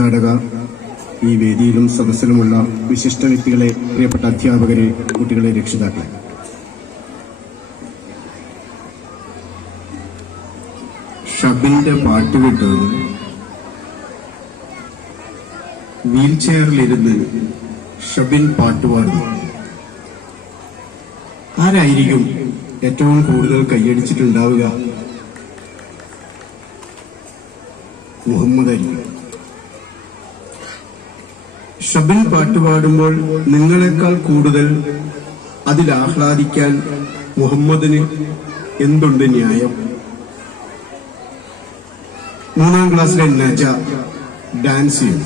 ഉദ്ഘാടക, ഈ വേദിയിലും സദസ്സിലുമുള്ള വിശിഷ്ട വ്യക്തികളെ, പ്രിയപ്പെട്ട അധ്യാപകരെ, കുട്ടികളെ, രക്ഷിതാക്കളെ, ഷബിന്റെ പാട്ട് കേട്ടത് വീൽ ചെയറിലിരുന്ന് ഷബിൻ പാട്ടുപാടുന്നു. ആരായിരിക്കും ഏറ്റവും കൂടുതൽ കൈയടിച്ചിട്ടുണ്ടാവുക? മുഹമ്മദ് അലി. ഷബിൻ പാട്ടുപാടുമ്പോൾ നിങ്ങളെക്കാൾ കൂടുതൽ അതിൽ ആഹ്ലാദിക്കാൻ മുഹമ്മദിന് എന്തുണ്ട് ന്യായം? 3ാം ക്ലാസ്സിലെ നജ ഡാൻസ് ചെയ്യും.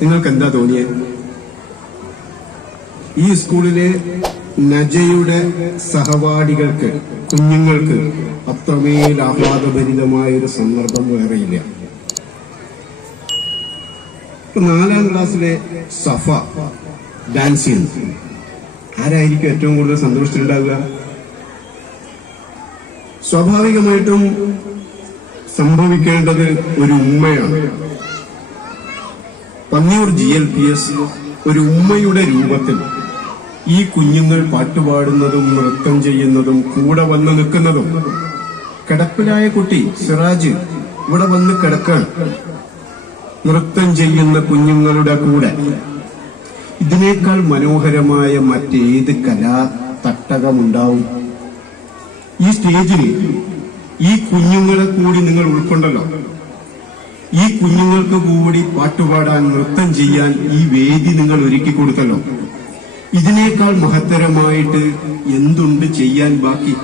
നിങ്ങൾക്ക് എന്താ തോന്നിയത്? ഈ സ്കൂളിലെ നജയുടെ സഹപാഠികൾക്ക്, കുഞ്ഞുങ്ങൾക്ക് അത്രമേൽ ആഹ്ലാദഭരിതമായ ഒരു സന്ദർഭം വേറെയില്ല. 4ാം ക്ലാസ്സിലെ സഫ ഡാൻസ് ചെയ്യുന്നു. ആരായിരിക്കും ഏറ്റവും കൂടുതൽ സന്തോഷിച്ചിട്ടുണ്ടാവുക? സ്വാഭാവികമായിട്ടും സംഭവിക്കേണ്ടത് ഒരു ഉമ്മയാണ്. പന്നിയൂർ GLPS ഒരു ഉമ്മയുടെ രൂപത്തിൽ ഈ കുഞ്ഞുങ്ങൾ പാട്ടുപാടുന്നതും നൃത്തം ചെയ്യുന്നതും കൂടെ വന്ന് നിൽക്കുന്നതും. കിടപ്പിലായ കുട്ടി സിറാജ് ഇവിടെ വന്ന് കിടക്കാൻ നൃത്തം ചെയ്യുന്ന കുഞ്ഞുങ്ങളുടെ കൂടെ. ഇതിനേക്കാൾ മനോഹരമായ മറ്റേത് കലാ തട്ടകമുണ്ടാവും? ഈ സ്റ്റേജിൽ ഈ കുഞ്ഞുങ്ങളെ കൂടി നിങ്ങൾ ഉൾക്കൊണ്ടല്ലോ. ഈ കുഞ്ഞുങ്ങൾക്ക് കൂടി പാട്ടുപാടാൻ, നൃത്തം ചെയ്യാൻ ഈ വേദി നിങ്ങൾ ഒരുക്കി കൊടുത്തല്ലോ. ഇതിനേക്കാൾ മഹത്തരമായിട്ട് എന്തുണ്ട് ചെയ്യാൻ ബാക്കി?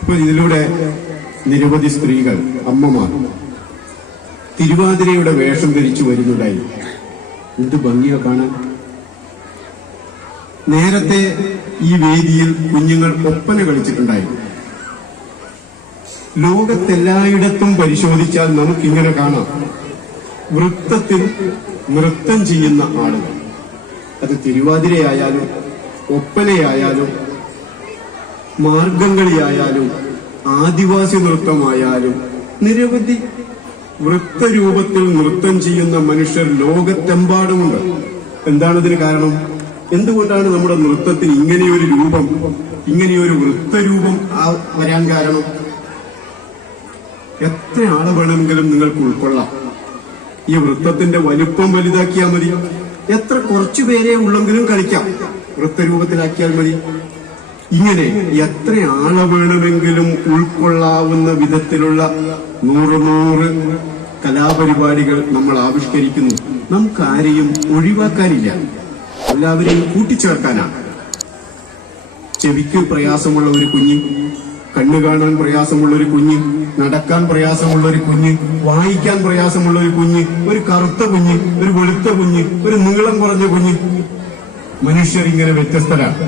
ഇപ്പൊ ഇതിലൂടെ നിരവധി സ്ത്രീകൾ, അമ്മമാർ തിരുവാതിരയുടെ വേഷം ധരിച്ചു വരുന്നുണ്ടായി. എന്ത് ഭംഗിയാ കാണാൻ. നേരത്തെ ഈ വേദിയിൽ കുഞ്ഞുങ്ങൾ ഒപ്പന കളിച്ചിട്ടുണ്ടായിരുന്നു. ലോകത്തെല്ലായിടത്തും പരിശോധിച്ചാൽ നമുക്കിങ്ങനെ കാണാം, വൃത്തത്തിൽ നൃത്തം ചെയ്യുന്ന ആളുകൾ. അത് തിരുവാതിരയായാലും ഒപ്പനയായാലും മാർഗംകളിയായാലും ആദിവാസി നൃത്തമായാലും നിരവധി വൃത്തരൂപത്തിൽ നൃത്തം ചെയ്യുന്ന മനുഷ്യർ ലോകത്തെമ്പാടുമുണ്ട്. എന്താണിതിന് കാരണം? എന്തുകൊണ്ടാണ് നമ്മുടെ നൃത്തത്തിന് ഇങ്ങനെയൊരു രൂപം, ഇങ്ങനെയൊരു വൃത്തരൂപം വരാൻ കാരണം? എത്ര ആളെ വേണമെങ്കിലും നിങ്ങൾക്ക് ഉൾക്കൊള്ളാം. ഈ വൃത്തത്തിന്റെ വലിപ്പം വലുതാക്കിയാൽ മതി. എത്ര കുറച്ചു പേരെ ഉള്ളെങ്കിലും കളിക്കാം, വൃത്തരൂപത്തിലാക്കിയാൽ മതി. ഇങ്ങനെ എത്ര ആളെ വേണമെങ്കിലും ഉൾക്കൊള്ളാവുന്ന വിധത്തിലുള്ള 100 കലാപരിപാടികൾ നമ്മൾ ആവിഷ്കരിക്കുന്നു. നമുക്ക് ആരെയും ഒഴിവാക്കാനില്ല, എല്ലാവരെയും കൂട്ടിച്ചേർക്കാനാണ്. ചെവിക്ക് പ്രയാസമുള്ള ഒരു കുഞ്ഞ്, കണ്ണു കാണാൻ പ്രയാസമുള്ള ഒരു കുഞ്ഞ്, നടക്കാൻ പ്രയാസമുള്ള ഒരു കുഞ്ഞ്, വായിക്കാൻ പ്രയാസമുള്ള ഒരു കുഞ്ഞ്, ഒരു കറുത്ത കുഞ്ഞ്, ഒരു വെളുത്ത കുഞ്ഞ്, ഒരു നീളം കുറഞ്ഞ കുഞ്ഞ്. മനുഷ്യർ ഇങ്ങനെ വ്യത്യസ്തരാണ്.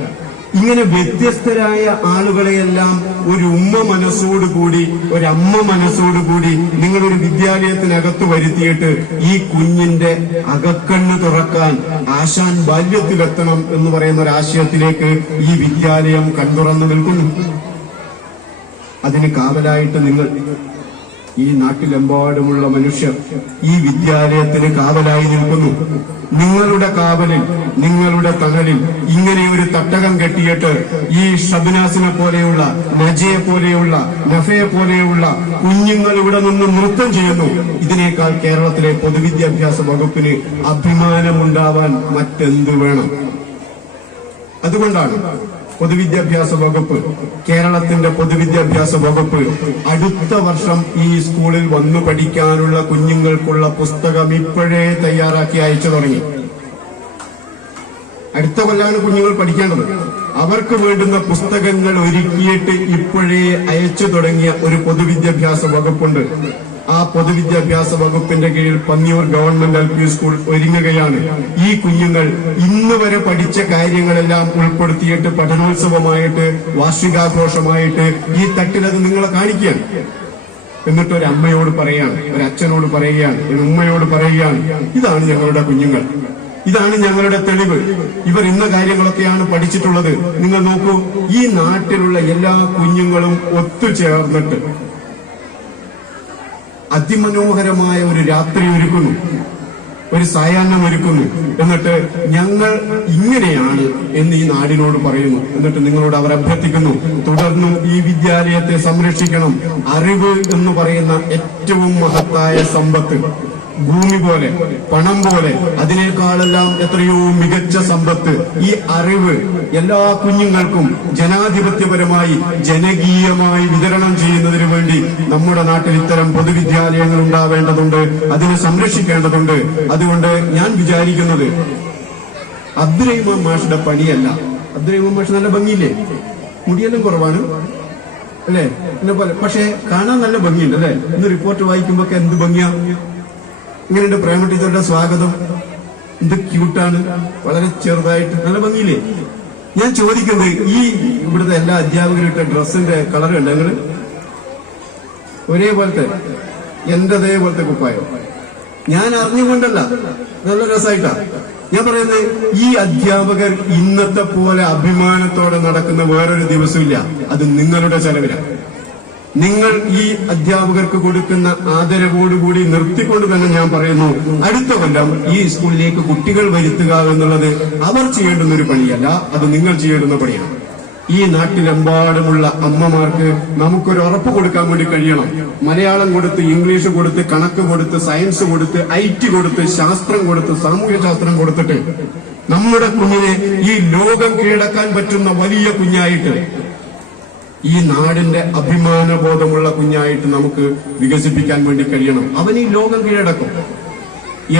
ഇങ്ങനെ വ്യത്യസ്തരായ ആളുകളെയെല്ലാം ഒരു ഉമ്മ മനസ്സോടുകൂടി, ഒരമ്മ മനസ്സോടുകൂടി നിങ്ങളൊരു വിദ്യാലയത്തിനകത്ത് വരുത്തിയിട്ട് ഈ കുഞ്ഞിന്റെ അകക്കണ്ണ് തുറക്കാൻ ആശാൻ ബാല്യത്തിലെത്തണം എന്ന് പറയുന്ന ഒരു ആശയത്തിലേക്ക് ഈ വിദ്യാലയം കൺതുറന്നു നിൽക്കുന്നു. അതിന് കാവലായിട്ട് നിങ്ങൾ, ഈ നാട്ടിലെമ്പാടുമുള്ള മനുഷ്യർ ഈ വിദ്യാലയത്തിന് കാവലായി നിൽക്കുന്നു. നിങ്ങളുടെ കാവലിൽ, നിങ്ങളുടെ തണലിൽ ഇങ്ങനെയൊരു തട്ടകം കെട്ടിയിട്ട് ഈ ഷബ്നാസിനെ പോലെയുള്ള, നജയെ പോലെയുള്ള, നഫയെ പോലെയുള്ള കുഞ്ഞുങ്ങൾ ഇവിടെ നിന്ന് നൃത്തം ചെയ്യുന്നു. ഇതിനേക്കാൾ കേരളത്തിലെ പൊതുവിദ്യാഭ്യാസ വകുപ്പിന് അഭിമാനമുണ്ടാവാൻ മറ്റെന്ത് വേണം? അതുകൊണ്ടാണ് പൊതുവിദ്യാഭ്യാസ വകുപ്പ്, കേരളത്തിന്റെ പൊതുവിദ്യാഭ്യാസ വകുപ്പ് അടുത്ത വർഷം ഈ സ്കൂളിൽ വന്നു പഠിക്കാനുള്ള കുഞ്ഞുങ്ങൾക്കുള്ള പുസ്തകം ഇപ്പോഴേ തയ്യാറാക്കി അയച്ചു തുടങ്ങി. അടുത്ത കൊല്ലാണ് കുഞ്ഞുങ്ങൾ പഠിക്കേണ്ടത്. അവർക്ക് വേണ്ടുന്ന പുസ്തകങ്ങൾ ഒരുക്കിയിട്ട് ഇപ്പോഴേ അയച്ചു തുടങ്ങിയ ഒരു പൊതുവിദ്യാഭ്യാസ വകുപ്പുണ്ട്. ആ പൊതുവിദ്യാഭ്യാസ വകുപ്പിന്റെ കീഴിൽ പന്നിയൂർ ഗവൺമെന്റ് LP സ്കൂൾ ഒരുങ്ങുകയാണ്. ഈ കുഞ്ഞുങ്ങൾ ഇന്ന് വരെ പഠിച്ച കാര്യങ്ങളെല്ലാം ഉൾപ്പെടുത്തിയിട്ട് പഠനോത്സവമായിട്ട്, വാർഷികാഘോഷമായിട്ട് ഈ തട്ടിലത് നിങ്ങളെ കാണിക്കുകയാണ്. എന്നിട്ട് ഒരു അമ്മയോട് പറയുകയാണ്, ഒരു അച്ഛനോട് പറയുകയാണ്, ഒരു ഉമ്മയോട് പറയുകയാണ്, ഇതാണ് ഞങ്ങളുടെ കുഞ്ഞുങ്ങൾ, ഇതാണ് ഞങ്ങളുടെ തെളിവ്, ഇവർ ഇന്ന കാര്യങ്ങളൊക്കെയാണ് പഠിച്ചിട്ടുള്ളത്. നിങ്ങൾ നോക്കൂ, ഈ നാട്ടിലുള്ള എല്ലാ കുഞ്ഞുങ്ങളും ഒത്തുചേർന്നിട്ട് അതിമനോഹരമായ ഒരു രാത്രി ഒരുക്കുന്നു, ഒരു സായാഹ്നം ഒരുക്കുന്നു. എന്നിട്ട് ഞങ്ങൾ ഇങ്ങനെയാണ് എന്ന് ഈ നാടിനോട് പറയുന്നു. എന്നിട്ട് നിങ്ങളോട് അവർ അഭ്യർത്ഥിക്കുന്നു, തുടർന്നും ഈ വിദ്യാലയത്തെ സംരക്ഷിക്കണം. അറിവ് എന്ന് പറയുന്ന ഏറ്റവും മഹത്തായ സമ്പത്ത്, ഭൂമി പോലെ, പണം പോലെ, അതിനേക്കാളെല്ലാം എത്രയോ മികച്ച സമ്പത്ത് ഈ അറിവ് എല്ലാ കുഞ്ഞുങ്ങൾക്കും ജനാധിപത്യപരമായി ജനകീയമായി വിതരണം ചെയ്യുന്നതിന് വേണ്ടി നമ്മുടെ നാട്ടിൽ ഇത്തരം പൊതുവിദ്യാലയങ്ങൾ ഉണ്ടാവേണ്ടതുണ്ട്, അതിനെ സംരക്ഷിക്കേണ്ടതുണ്ട്. അതുകൊണ്ട് ഞാൻ വിചാരിക്കുന്നത് അബ്ദുറഹിമാൻ മാഷിന്റെ പണിയല്ല. അബ്ദുറഹിമാൻ മാഷ് നല്ല ഭംഗിയില്ലേ, മുടിയെല്ലാം കുറവാണ് അല്ലെ, എന്നെ പോലെ, പക്ഷെ കാണാൻ നല്ല ഭംഗിയുണ്ട് അല്ലെ. ഇന്ന് റിപ്പോർട്ട് വായിക്കുമ്പോ എന്ത് ഭംഗിയാ. ഇങ്ങനെയുണ്ട് പ്രേമ ടീച്ചറുടെ സ്വാഗതം, എന്ത് ക്യൂട്ടാണ്, വളരെ ചെറുതായിട്ട് നല്ല ഭംഗിയില്ലേ. ഞാൻ ചോദിക്കുന്നത്, ഈ ഇവിടുത്തെ എല്ലാ അധ്യാപകരും ഇട്ട ഡ്രസ്സിന്റെ കളർ ഉണ്ട് ഞങ്ങള് ഒരേപോലത്തെ, എന്റേതേപോലത്തെ കുപ്പായോ. ഞാൻ അറിഞ്ഞുകൊണ്ടല്ല, നല്ല രസമായിട്ടാ ഞാൻ പറയുന്നത്. ഈ അധ്യാപകർ ഇന്നത്തെ പോലെ അഭിമാനത്തോടെ നടക്കുന്ന വേറൊരു ദിവസമില്ല. അത് നിങ്ങളുടെ ചെലവിലാണ്. നിങ്ങൾ ഈ അധ്യാപകർക്ക് കൊടുക്കുന്ന ആദരവോടുകൂടി നിർത്തിക്കൊണ്ട് തന്നെ ഞാൻ പറയുന്നു, അടുത്ത കൊല്ലം ഈ സ്കൂളിലേക്ക് കുട്ടികൾ വരുത്തുക എന്നുള്ളത് അവർ ചെയ്യേണ്ടുന്ന ഒരു പണിയല്ല, അത് നിങ്ങൾ ചെയ്യേണ്ടുന്ന പണിയാണ്. ഈ നാട്ടിലെമ്പാടുമുള്ള അമ്മമാർക്ക് നമുക്കൊരു ഉറപ്പ് കൊടുക്കാൻ വേണ്ടി കഴിയണം. മലയാളം കൊടുത്ത്, ഇംഗ്ലീഷ് കൊടുത്ത്, കണക്ക് കൊടുത്ത്, സയൻസ് കൊടുത്ത്, IT കൊടുത്ത്, ശാസ്ത്രം കൊടുത്ത്, സാമൂഹ്യ ശാസ്ത്രം കൊടുത്തിട്ട് നമ്മുടെ കുഞ്ഞിനെ ഈ ലോകം കീഴടക്കാൻ പറ്റുന്ന വലിയ കുഞ്ഞായിട്ട്, ഈ നാടിന്റെ അഭിമാനബോധമുള്ള കുഞ്ഞായിട്ട് നമുക്ക് വികസിപ്പിക്കാൻ വേണ്ടി കഴിയണം. അവൻ ഈ ലോകം കീഴടക്കും.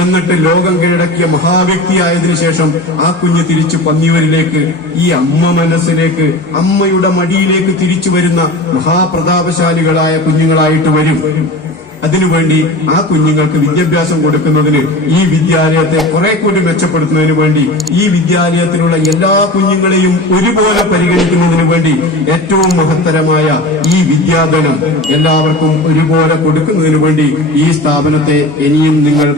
എന്നിട്ട് ലോകം കീഴടക്കിയ മഹാവ്യക്തിയായതിനു ശേഷം ആ കുഞ്ഞ് തിരിച്ചു പന്നിയൂരിലേക്ക്, ഈ അമ്മ മനസ്സിലേക്ക്, അമ്മയുടെ മടിയിലേക്ക് തിരിച്ചു വരുന്ന മഹാപ്രതാപശാലികളായ കുഞ്ഞുങ്ങളായിട്ട് വരും. അതിനുവേണ്ടി ആ കുഞ്ഞുങ്ങൾക്ക് വിദ്യാഭ്യാസം കൊടുക്കുന്നതിന്, ഈ വിദ്യാലയത്തെ കുറെ കൂടി മെച്ചപ്പെടുത്തുന്നതിന് വേണ്ടി, ഈ വിദ്യാലയത്തിലുള്ള എല്ലാ കുഞ്ഞുങ്ങളെയും ഒരുപോലെ പരിഗണിക്കുന്നതിന് വേണ്ടി ഏറ്റവും മഹത്തരമായ ഈ വിദ്യാധനം എല്ലാവർക്കും ഒരുപോലെ കൊടുക്കുന്നതിന് വേണ്ടി ഈ സ്ഥാപനത്തെ ഇനിയും നിങ്ങൾ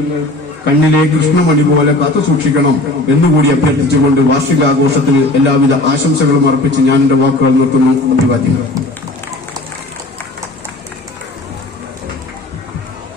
കണ്ണിലെ കൃഷ്ണമണി പോലെ കാത്തു സൂക്ഷിക്കണം എന്നുകൂടി അഭ്യർത്ഥിച്ചുകൊണ്ട് വാർഷികാഘോഷത്തിന് എല്ലാവിധ ആശംസകളും അർപ്പിച്ച് ഞാൻ എന്റെ വാക്കുകൾ നിർത്തുന്നു. അഭിവാദ്യങ്ങൾ.